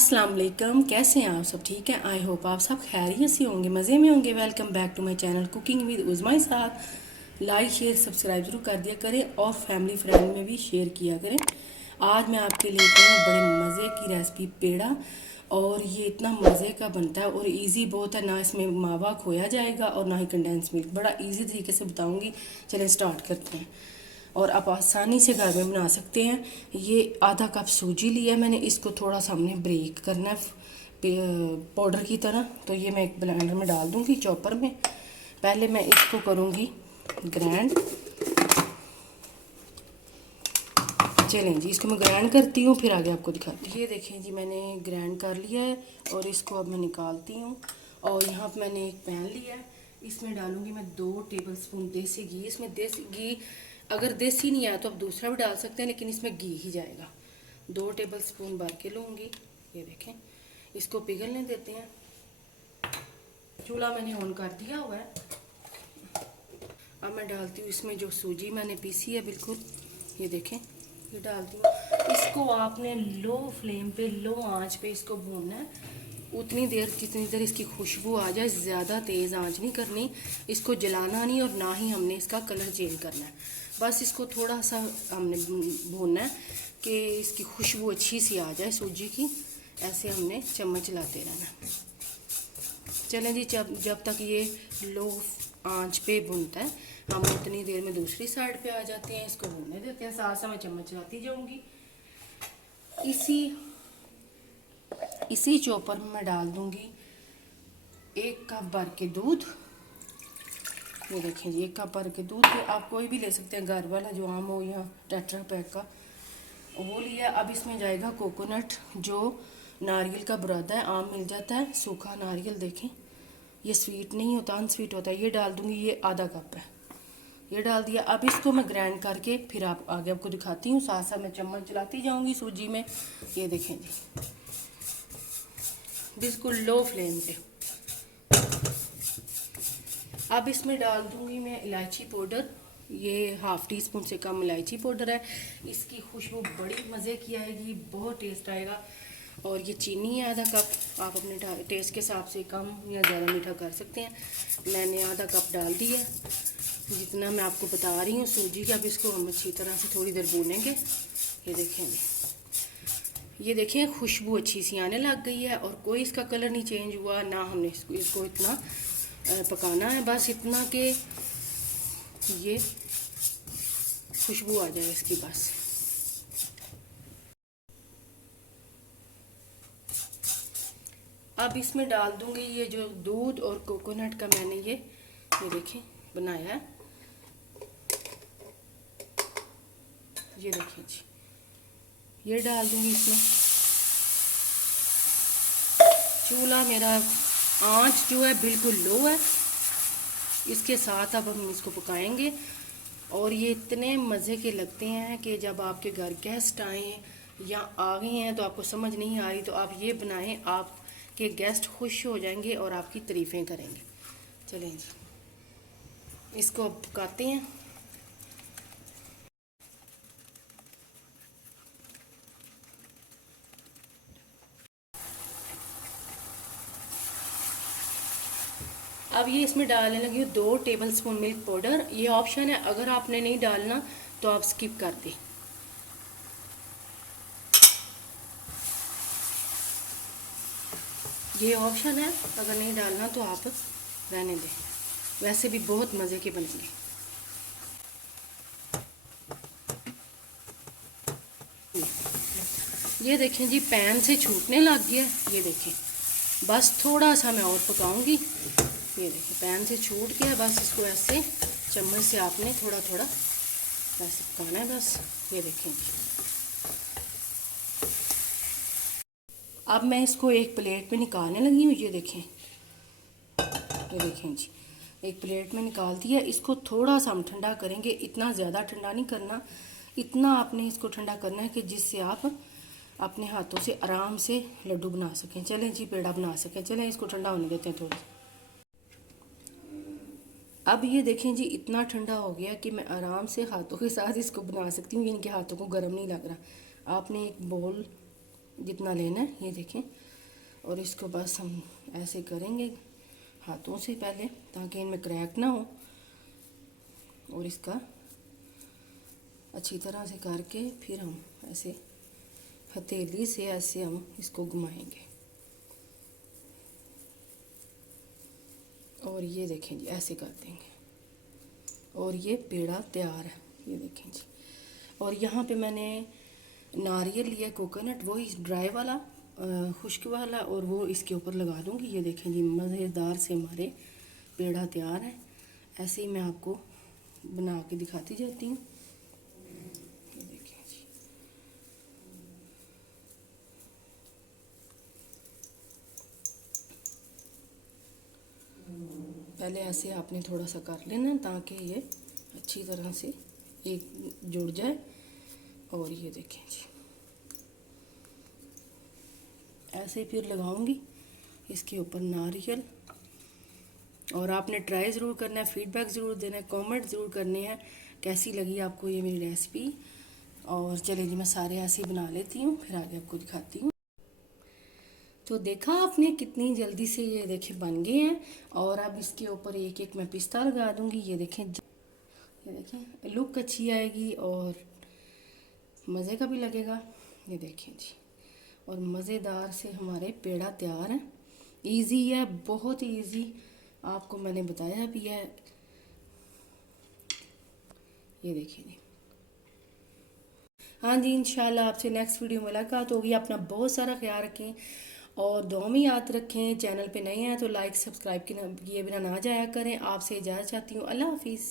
अस्सलाम वालेकुम। कैसे हैं आप सब? ठीक है। आई होप आप सब खैरियत से होंगे, मज़े में होंगे। Welcome back to my channel cooking with Uzma साथ। लाइक शेयर सब्सक्राइब जरूर कर दिया करें और फैमिली फ्रेंड में भी शेयर किया करें। आज मैं आपके लिए बड़े मज़े की रेसिपी पेड़ा, और ये इतना मज़े का बनता है और इजी बहुत है। ना इसमें मावा खोया जाएगा और ना ही कंडेंस मिल्क। बड़ा इजी तरीके से बताऊंगी। चलें स्टार्ट करते हैं और आप आसानी से घर में बना सकते हैं। ये आधा कप सूजी लिया मैंने, इसको थोड़ा सा हमने ब्रेक करना है पाउडर की तरह। तो ये मैं एक ब्लेंडर में डाल दूंगी, चॉपर में। पहले मैं इसको करूंगी ग्राइंड। चलें जी, इसको मैं ग्राइंड करती हूँ, फिर आगे आपको दिखाती हूँ। ये देखें जी, मैंने ग्राइंड कर लिया है और इसको अब मैं निकालती हूँ। और यहाँ पर मैंने एक पैन लिया है, इसमें डालूंगी मैं 2 टेबलस्पून देसी घी। इसमें देसी घी अगर देसी नहीं आया तो आप दूसरा भी डाल सकते हैं, लेकिन इसमें घी ही जाएगा। 2 टेबलस्पून भर के लूँगी। ये देखें, इसको पिघलने देते हैं। चूल्हा मैंने ऑन कर दिया हुआ है। अब मैं डालती हूँ इसमें जो सूजी मैंने पीसी है बिल्कुल, ये देखें, ये डालती हूँ। इसको आपने लो फ्लेम पे, लो आंच पे इसको भूनना है उतनी देर जितनी देर इसकी खुशबू आ जाए। ज़्यादा तेज़ आंच नहीं करनी, इसको जलाना नहीं और ना ही हमने इसका कलर चेंज करना है। बस इसको थोड़ा सा हमने भूनना है कि इसकी खुशबू अच्छी सी आ जाए सूजी की। ऐसे हमने चम्मच चलाते रहना है। चलें जी, जब तक ये लो आंच पे भुनता है, हम उतनी देर में दूसरी साइड पे आ जाते हैं। इसको भूनने देते हैं, साथ साथ मैं चम्मच चलाती जाऊंगी। इसी चॉपर में मैं डाल दूंगी 1 कप भर के दूध। ये देखें जी, 1 कप भर के दूध। आप कोई भी ले सकते हैं, घर वाला जो आम हो या टेट्रा पैक का, वो लिया। अब इसमें जाएगा कोकोनट, जो नारियल का बुरादा है, आम मिल जाता है सूखा नारियल। देखें, ये स्वीट नहीं होता, अनस्वीट होता है। ये डाल दूंगी, ये आधा कप है, ये डाल दिया। अब इसको मैं ग्राइंड करके फिर आप आगे आपको दिखाती हूँ। साथ साथ मैं चम्मच चलाती जाऊंगी सूजी में। ये देखें जी, बिल्कुल लो फ्लेम पे। अब इसमें डाल दूंगी मैं इलायची पाउडर। ये ½ टीस्पून से कम इलायची पाउडर है। इसकी खुशबू बड़ी मज़े की आएगी, बहुत टेस्ट आएगा। और ये चीनी है आधा कप, आप अपने टेस्ट के हिसाब से कम या ज़्यादा मीठा कर सकते हैं। मैंने आधा कप डाल दिया, जितना मैं आपको बता रही हूँ सूजी की। अब इसको हम अच्छी तरह से थोड़ी देर भूनेंगे। ये देखेंगे, ये देखें, खुशबू अच्छी सी आने लग गई है और कोई इसका कलर नहीं चेंज हुआ, ना हमने इसको इतना पकाना है। बस इतना कि ये खुशबू आ जाए इसकी बस। अब इसमें डाल दूंगी ये जो दूध और कोकोनट का मैंने ये देखें बनाया है। ये देखिए जी, ये डाल दूंगी इसमें। चूल्हा मेरा आंच जो है बिल्कुल लो है। इसके साथ अब हम इसको पकाएंगे। और ये इतने मज़े के लगते हैं कि जब आपके घर गेस्ट आए या आ गए हैं तो आपको समझ नहीं आ रही, तो आप ये बनाएं, आपके गेस्ट खुश हो जाएंगे और आपकी तारीफ़ें करेंगे। चलें जी, इसको अब पकाते हैं। अब ये इसमें डालने लगी 2 टेबलस्पून मिल्क पाउडर। ये ऑप्शन है, अगर आपने नहीं डालना तो आप स्किप कर दें। ये ऑप्शन है, अगर नहीं डालना तो आप रहने दें, वैसे भी बहुत मज़े के बनेंगे। ये देखें जी, पैन से छूटने लग गया। ये देखें, बस थोड़ा सा मैं और पकाऊंगी। ये देखिए, पैन से छूट गया। बस इसको ऐसे चम्मच से आपने थोड़ा थोड़ा ऐसे पकाना है बस। ये देखें जी, अब मैं इसको एक प्लेट में निकालने लगी हूँ। ये देखें, ये देखें जी, एक प्लेट में निकाल दिया। इसको थोड़ा सा हम ठंडा करेंगे, इतना ज़्यादा ठंडा नहीं करना। इतना आपने इसको ठंडा करना है कि जिससे आप अपने हाथों से आराम से लड्डू बना सकें। चलें जी, पेड़ा बना सकें। चलें इसको ठंडा होने देते हैं थोड़ा। अब ये देखें जी, इतना ठंडा हो गया कि मैं आराम से हाथों के साथ इसको बना सकती हूँ। इनके हाथों को गर्म नहीं लग रहा। आपने एक बोल जितना लेना है ये देखें। और इसको बस हम ऐसे करेंगे हाथों से पहले, ताकि इनमें क्रैक ना हो। और इसका अच्छी तरह से करके फिर हम ऐसे हथेली से ऐसे हम इसको घुमाएंगे। और ये देखें जी, ऐसे कर देंगे और ये पेड़ा तैयार है, ये देखें जी। और यहाँ पे मैंने नारियल लिया, कोकोनट, वो इस ड्राई वाला, खुश्क वाला, और वो इसके ऊपर लगा दूँगी। ये देखें जी, मज़ेदार से हमारे पेड़ा तैयार है। ऐसे ही मैं आपको बना के दिखाती जाती हूँ। ये देखें जी, पहले ऐसे आपने थोड़ा सा कर लेना ताकि ये अच्छी तरह से एक जुड़ जाए। और ये देखें जी, ऐसे फिर लगाऊंगी इसके ऊपर नारियल। और आपने ट्राई ज़रूर करना है, फीडबैक ज़रूर देना है, कमेंट ज़रूर करने हैं कैसी लगी आपको ये मेरी रेसिपी। और चलिए जी, मैं सारे ऐसे ही बना लेती हूँ, फिर आगे आपको दिखाती हूँ। तो देखा आपने कितनी जल्दी से ये देखें बन गए हैं। और अब इसके ऊपर एक एक मैं पिस्ता लगा दूँगी। ये देखें लुक अच्छी आएगी और मज़े का भी लगेगा। ये देखें जी, और मज़ेदार से हमारे पेड़ा तैयार हैं। इजी है, बहुत इजी, आपको मैंने बताया भी है। ये देखिए जी। हाँ जी, इंशाल्लाह आपसे नेक्स्ट वीडियो मुलाकात होगी। अपना बहुत सारा ख्याल रखें और दुआ में याद रखें। चैनल पे नए हैं तो लाइक सब्सक्राइब किए बिना ना जाया करें। आपसे इजाज़त चाहती हूँ। अल्लाह हाफिज़।